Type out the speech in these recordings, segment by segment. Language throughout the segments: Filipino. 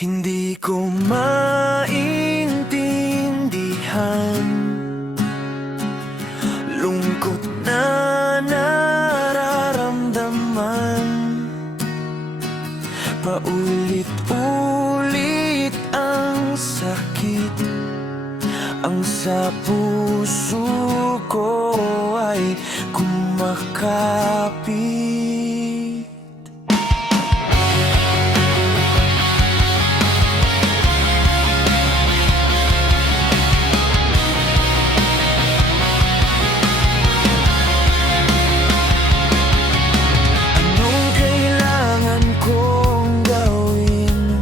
Hindi ko maintindihan lungkot na nararamdaman. Paulit-ulit ang sakit, ang sa puso ko ay kumakapit. Anong kailangan kong gawin?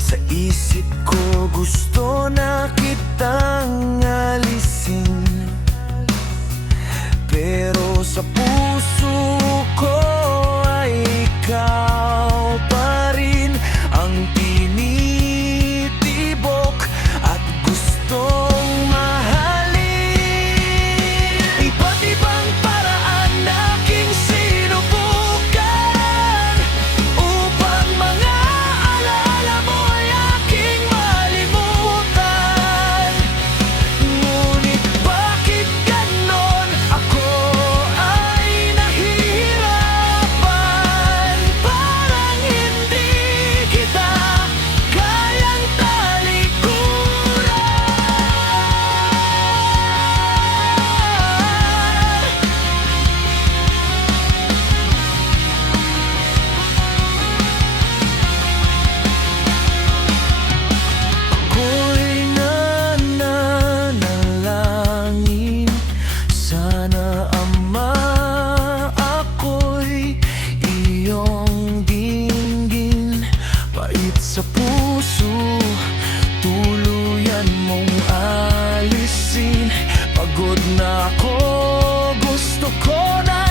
Sa isip ko gusto na kitang alisin, pero sa puso ko ay ikaw pa rin ang tinitibok at gustong mahalin. Iba't ibang paraan aking sinubukan upang mga alaala mo'y aking malimutan. Ngunit bakit ganon ako ay nahihirapan? Parang hindi kita kayang talikuran. Ako'y nananalangin, sana Ama, ako'y iyong dinggin. Pait sa puso, tuluyan mong alisin. Pagod na ako, gusto ko na